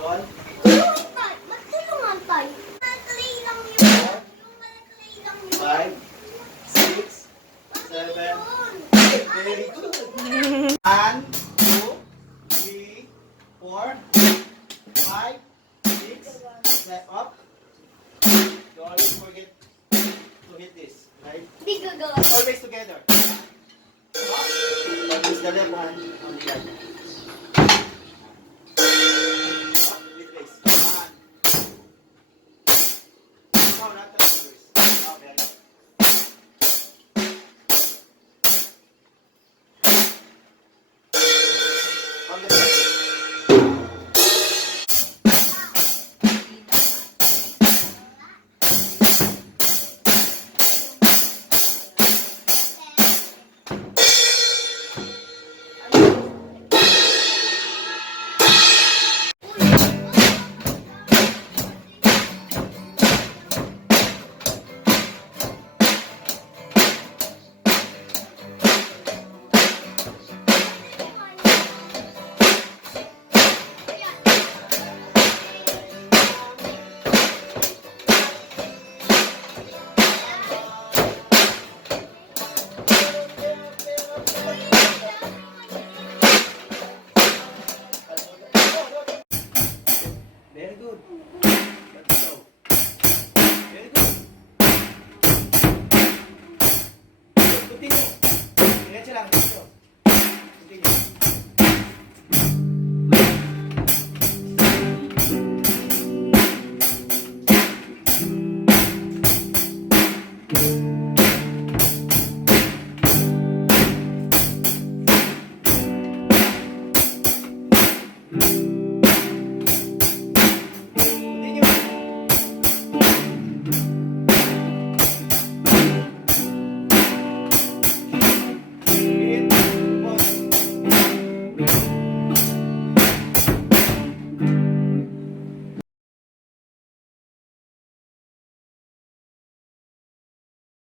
bawal? Magtulungan tayo. Malaki lang yun. Yung malaki lang yun. 5, 6, 7. Very good. 1, 2, 3, 4, 5, 6, 7. Up. Don't always forget to hit this. Right? Hindi gagawa. Always together. Up. Use the left hand on the other. Up with raise. 1. No, not the others. Up, very good. On the left. Very good. Let's go. Very good. Continue. Diretso lang. Diretso.